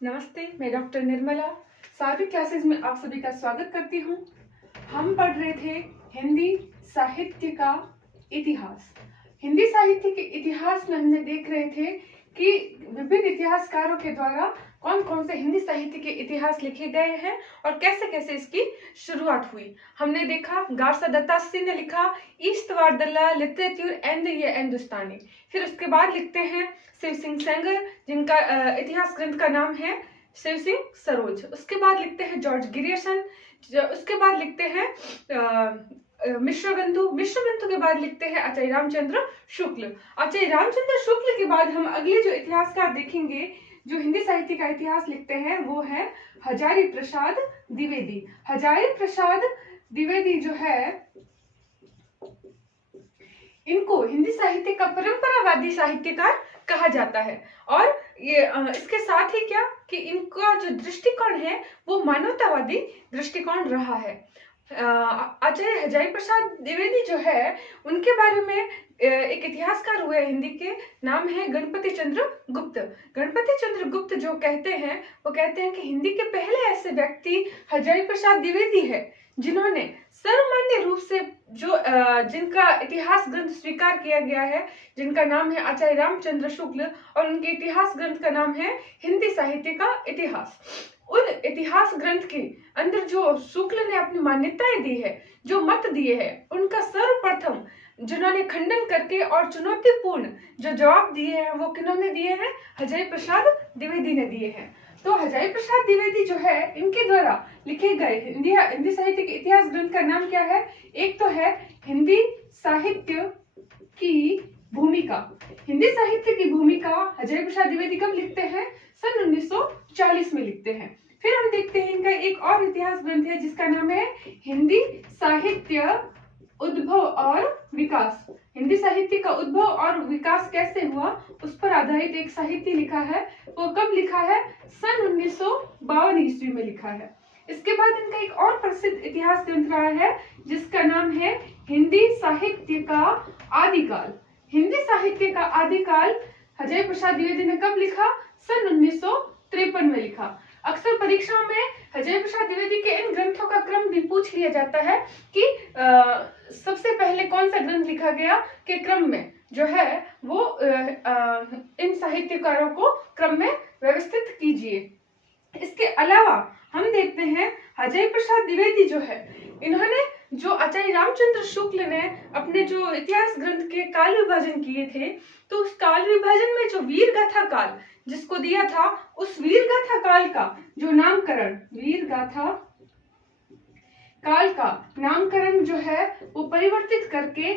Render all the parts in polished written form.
नमस्ते, मैं doctor Nirmala सार्विक classes में आप सभी का स्वागत करती हूँ। हम पढ़ रहे थे हिंदी साहित्य का इतिहास। हिंदी साहित्य के इतिहास में हमने देख रहे थे कि विभिन्न इतिहासकारों के द्वारा कौन कौन से हिंदी साहित्य के इतिहास लिखे गए हैं और कैसे कैसे इसकी शुरुआत हुई। हमने देखा गारसा दत्तात्रेय ने लिखा ईस्ट वार्दला लिटरेचर एंड ये हिंदुस्तानी। फिर उसके बाद लिखते हैं शिव सिंह सेंगर, जिनका इतिहास ग्रंथ का नाम है शिव सिंह सरोज। उसके बाद लिखते हैं जॉर्ज गिरियर्सन। उसके बाद लिखते हैं मिश्रबंधु के बाद लिखते हैं आचार्य रामचंद्र शुक्ल। आचार्य रामचंद्र शुक्ल के बाद हम अगले जो इतिहासकार देखेंगे जो हिंदी साहित्य का इतिहास लिखते हैं वो है हजारी प्रसाद द्विवेदी। हजारी प्रसाद द्विवेदी जो है, इनको हिंदी साहित्य का परंपरावादी साहित्यकार कहा जाता है। और ये इसके साथ ही क्या कि इनका जो दृष्टिकोण है वो मानवतावादी दृष्टिकोण रहा है। आचार्य हजारी प्रसाद द्विवेदी जो है उनके बारे में एक इतिहासकार हुए हिंदी के, नाम है गणपति चंद्र गुप्त। गणपति चंद्र गुप्त जो कहते हैं वो कहते हैं कि हिंदी के पहले ऐसे व्यक्ति हजारी प्रसाद द्विवेदी है जिन्होंने सर्वमान्य रूप से जो जिनका इतिहास ग्रंथ स्वीकार किया गया है, जिनका नाम है आचार्य रामचंद्र शुक्ल, और उनके इतिहास ग्रंथ का नाम है हिंदी साहित्य का इतिहास। उन इतिहास ग्रंथ के अंदर जो शुक्ल ने अपनी मान्यताएं दी है, जो मत दिए हैं, उनका सर्वप्रथम जिन्होंने खंडन करके और चुनौतीपूर्ण जो जवाब दिए हैं वो किन्होंने दिए हैं? हजारी प्रसाद द्विवेदी ने दिए हैं। तो हजारी प्रसाद द्विवेदी जो है इनके द्वारा लिखे गए हिंदी साहित्य के इतिहास ग्रंथ का नाम क्या है? एक तो है हिंदी साहित्य की भूमिका। हिंदी साहित्य की भूमिका हजारी प्रसाद द्विवेदी कब लिखते हैं? सन 1940 में लिखते हैं। फिर हम देखते हैं इनका एक और इतिहास ग्रंथ है जिसका नाम है हिंदी साहित्य उद्भव और विकास। हिंदी साहित्य का उद्भव और विकास कैसे हुआ उस पर आधारित एक साहित्य लिखा है। वो कब लिखा है? सन 1952 ईस्वी में लिखा है। इसके बाद इनका एक और प्रसिद्ध इतिहास ग्रंथ रहा है जिसका नाम है हिंदी साहित्य का आदिकाल। हिंदी साहित्य का आदिकाल हजारी प्रसाद द्विवेदी ने कब लिखा? सन 1953 में लिखा। अक्सर परीक्षाओं में हजारी प्रसाद द्विवेदी के इन ग्रंथों का क्रम भी पूछ लिया जाता है कि सबसे पहले कौन सा ग्रंथ लिखा गया के क्रम में जो है वो इन साहित्यकारों को क्रम में व्यवस्थित कीजिए। इसके अलावा हम देखते हैं हजारी प्रसाद द्विवेदी जो है, इन्होंने जो आचार्य रामचंद्र शुक्ल ने अपने जो इतिहास ग्रंथ के काल विभाजन किए थे, तो उस काल विभाजन में जो वीर गाथा काल जिसको दिया था, उस वीर गाथा काल का जो नामकरण, वीर गाथा काल का नामकरण जो है वो परिवर्तित करके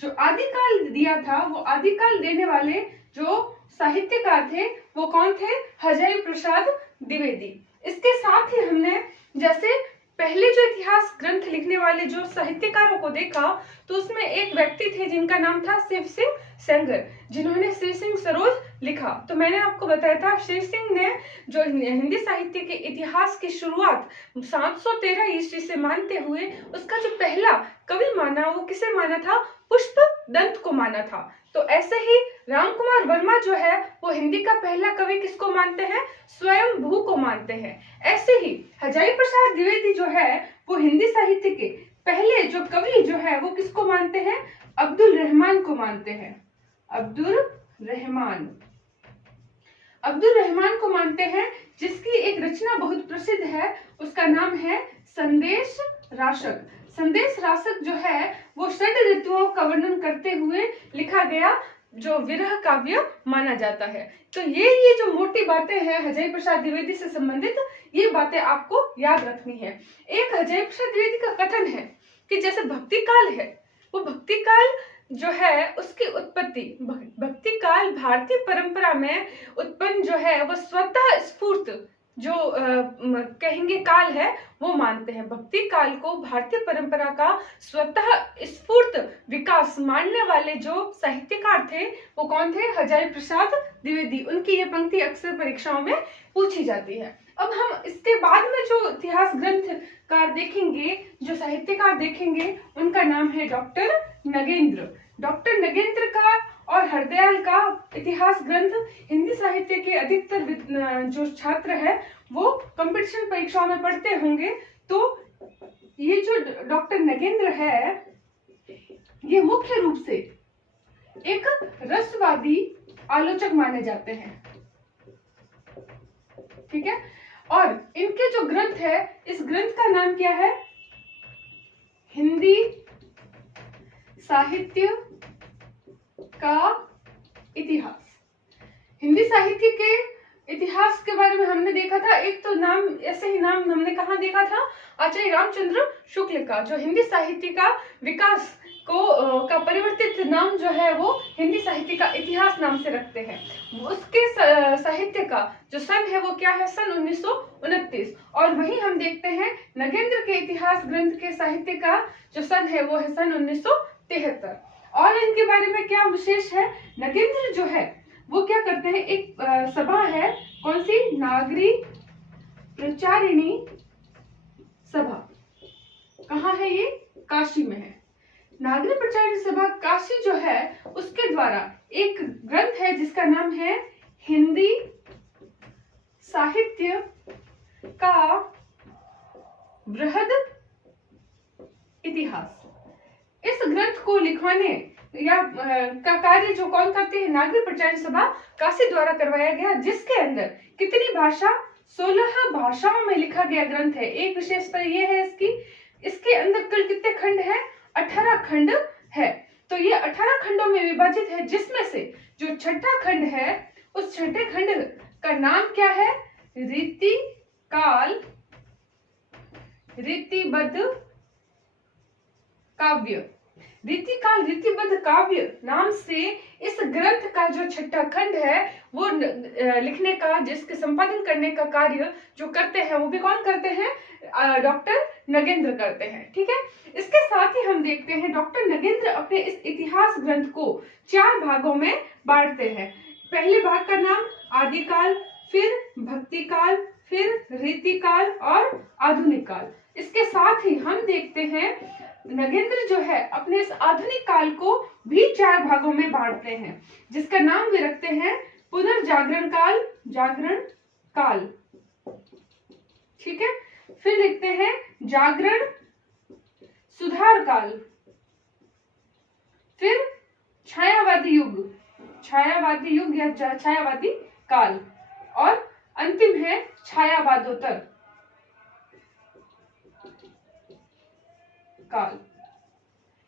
जो आदिकाल दिया था, वो आदिकाल देने वाले जो साहित्यकार थे वो कौन थे? हजारी प्रसाद द्विवेदी। इसके साथ ही हमने जैसे पहले जो इतिहास ग्रंथ लिखने वाले जो साहित्यकारों को देखा तो उसमें एक व्यक्ति थे जिनका नाम था शिव सिंह सेंगर, जिन्होंने शिव सिंह सरोज लिखा। तो मैंने आपको बताया था शिव सिंह ने जो हिंदी साहित्य के इतिहास की शुरुआत 713 ईस्वी से मानते हुए उसका जो पहला कवि माना वो किसे माना था? पुष्प दंत को माना था। तो ऐसे ही रामकुमार वर्मा जो है वो हिंदी का पहला कवि किसको मानते हैं? स्वयं भू को मानते हैं। ऐसे ही हजारी प्रसाद द्विवेदी जो है वो हिंदी साहित्य के पहले जो कवि जो है वो किसको मानते हैं? अब्दुल रहमान को मानते हैं। अब्दुल रहमान को मानते हैं, जिसकी एक रचना बहुत प्रसिद्ध है, उसका नाम है संदेश राशक। संदेश राशक जो है वो षड ऋतुओं का वर्णन करते हुए लिखा गया जो विरह काव्य माना जाता है। तो ये जो मोटी बातें हैं हजारी प्रसाद द्विवेदी से संबंधित, ये बातें आपको याद रखनी है। एक हजारी प्रसाद द्विवेदी का कथन है कि जैसे भक्ति काल है, वो भक्ति काल जो है उसकी उत्पत्ति, भक्ति काल भारतीय परंपरा में उत्पन्न जो है वो स्वतः स्फूर्त जो कहेंगे काल है वो मानते हैं। भक्ति काल को भारतीय परंपरा का स्वतः स्फूर्त विकास मानने वाले जो साहित्यकार थे वो कौन थे? हजारी प्रसाद द्विवेदी। उनकी ये पंक्ति अक्सर परीक्षाओं में पूछी जाती है। अब हम इसके बाद में जो इतिहास ग्रंथकार देखेंगे, जो साहित्यकार देखेंगे, उनका नाम है डॉक्टर नगेंद्र। डॉक्टर नगेंद्र का और हरदयाल का इतिहास ग्रंथ हिंदी साहित्य के अधिकतर जो छात्र है वो कंपटीशन परीक्षाओं में पढ़ते होंगे। तो ये जो डॉक्टर नगेंद्र है ये मुख्य रूप से एक रसवादी आलोचक माने जाते हैं, ठीक है। और इनके जो ग्रंथ है, इस ग्रंथ का नाम क्या है? हिंदी साहित्य का इतिहास। हिंदी साहित्य के इतिहास के बारे में हमने देखा था, एक तो नाम ऐसे ही नाम हमने कहाँ देखा था, आचार्य रामचंद्र शुक्ल का, जो हिंदी साहित्य का विकास का परिवर्तित नाम जो है वो हिंदी साहित्य का इतिहास नाम से रखते हैं। उसके साहित्य का जो सन है वो क्या है? सन 1929। और वहीं हम देखते हैं नगेंद्र के इतिहास ग्रंथ के साहित्य का जो सन है वो है सन 1973। और इनके बारे में क्या विशेष है? नगेंद्र जो है वो क्या करते हैं, एक सभा है, कौन सी? नागरी प्रचारिणी सभा। कहाँ है ये? काशी में है। नागरी प्रचारिणी सभा काशी जो है उसके द्वारा एक ग्रंथ है जिसका नाम है हिंदी साहित्य का बृहद इतिहास। इस ग्रंथ को लिखवाने या का कार्य जो कौन करते हैं? नागरी प्रचारिणी सभा काशी द्वारा करवाया गया, जिसके अंदर कितनी भाषा? 16 भाषाओं में लिखा गया ग्रंथ है। एक विशेषता ये है इसके अंदर कुल कितने खंड है? 18 खंड है। तो ये 18 खंडों में विभाजित है, जिसमें से जो छठा खंड है उस छठे खंड का नाम क्या है? रीतिकाल रीतिबद्ध काव्य। रीतिकाल रीतिबद्ध काव्य नाम से इस ग्रंथ का जो छठा खंड है वो लिखने का, जिसके संपादन करने का कार्य जो करते हैं वो भी कौन करते हैं? डॉक्टर नगेंद्र करते हैं, ठीक है। इसके साथ ही हम देखते हैं डॉक्टर नगेंद्र अपने इस इतिहास ग्रंथ को 4 भागों में बांटते हैं। पहले भाग का नाम आदिकाल, फिर भक्तिकाल, फिर रीतिकाल और आधुनिक काल। इसके साथ ही हम देखते हैं नगेंद्र जो है अपने इस आधुनिक काल को भी 4 भागों में बांटते हैं, जिसका नाम भी रखते हैं पुनर्जागरण काल, जागरण काल, ठीक है। फिर लिखते हैं जागरण सुधार काल, फिर छायावादी युग या छायावादी काल, और अंतिम है छायावादोत्तर काल।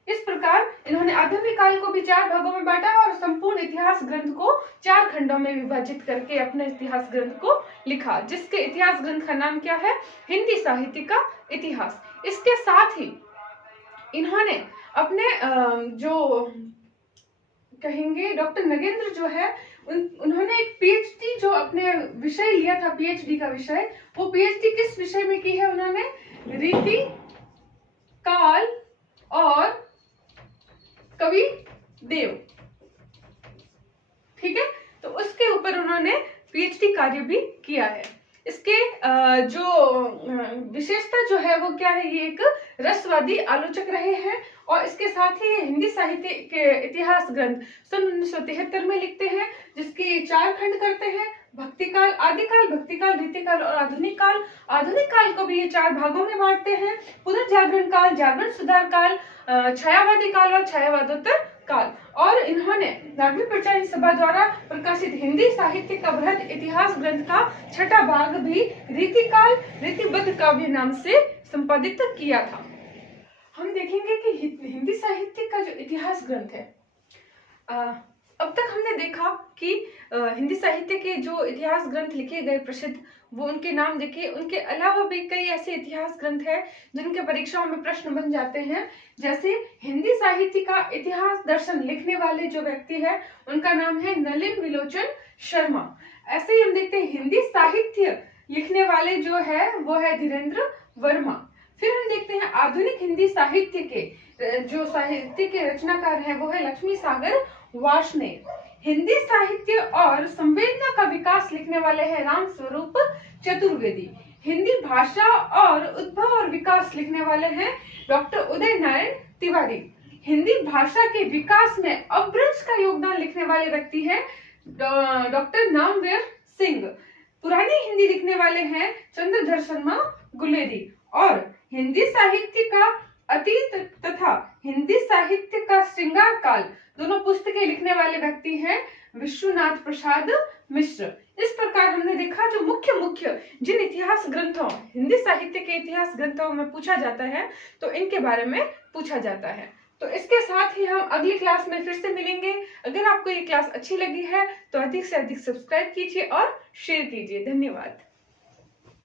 इस प्रकार इन्होंने आधुनिक काल को भी 4 भागों में बांटा और संपूर्ण इतिहास ग्रंथ को 4 खंडों में विभाजित करके अपने इतिहास ग्रंथ को लिखा, जिसके इतिहास ग्रंथ का नाम क्या है? हिंदी साहित्य का इतिहास। इसके साथ ही इन्होंने अपने जो कहेंगे डॉक्टर नगेंद्र जो है उन्होंने एक पीएचडी जो अपने विषय लिया था, पीएचडी का विषय, वो पीएचडी किस विषय में की है? उन्होंने रीति काल और कवि देव, ठीक है। तो उसके ऊपर उन्होंने पीएचडी कार्य भी किया है। इसके जो विशेषता जो है वो क्या है? ये एक रसवादी आलोचक रहे हैं और इसके साथ ही हिंदी साहित्य के इतिहास ग्रंथ सन 1973 में लिखते हैं, जिसके 4 खंड करते हैं, भक्तिकाल, आदिकाल, भक्तिकाल, रीतिकाल और आधुनिक काल। आधुनिक काल को भी ये 4 भागों में बांटते हैं, पुनर्जागरण काल, जागरण सुधार काल, छायावादी काल और छायावादोत्तर काल। और इन्होंने नागरी प्रचारिणी सभा द्वारा प्रकाशित हिंदी साहित्य का बृहद इतिहास ग्रंथ का छठा भाग भी रीतिकाल रीतिबद्ध काव्य नाम से संपादित किया था। हम देखेंगे कि हिंदी साहित्य का जो इतिहास ग्रंथ है, अब तक हमने देखा कि हिंदी साहित्य के जो इतिहास ग्रंथ लिखे गए प्रसिद्ध, वो उनके नाम देखे। उनके अलावा भी कई ऐसे इतिहास ग्रंथ हैं जिनके परीक्षाओं में प्रश्न बन जाते हैं। जैसे हिंदी साहित्य का इतिहास दर्शन लिखने वाले जो व्यक्ति है उनका नाम है नलिन विलोचन शर्मा। ऐसे ही हम देखते हैं हिंदी साहित्य लिखने वाले जो है वो है धीरेन्द्र वर्मा। फिर हम देखते हैं आधुनिक हिंदी साहित्य के जो साहित्य के रचनाकार हैं वो है लक्ष्मी सागर वार्ष्णेय। हिंदी साहित्य और संवेदना का विकास लिखने वाले हैं राम स्वरूप चतुर्वेदी। हिंदी भाषा और उद्भव और विकास लिखने वाले हैं डॉक्टर उदय नारायण तिवारी। हिंदी भाषा के विकास में अग्रज का योगदान लिखने वाले व्यक्ति हैं डॉक्टर नामवीर सिंह। पुरानी हिंदी लिखने वाले हैं चंद्रधर शर्मा गुलेरी। और हिंदी साहित्य का अतीत तथा हिंदी साहित्य का श्रृंगार काल दोनों पुस्तकें लिखने वाले व्यक्ति हैं विश्वनाथ प्रसाद मिश्र। इस प्रकार हमने देखा जो मुख्य जिन इतिहास ग्रंथों, हिंदी साहित्य के इतिहास ग्रंथों में पूछा जाता है तो इनके बारे में पूछा जाता है। तो इसके साथ ही हम अगली क्लास में फिर से मिलेंगे। अगर आपको ये क्लास अच्छी लगी है तो अधिक से अधिक सब्सक्राइब कीजिए और शेयर कीजिए। धन्यवाद।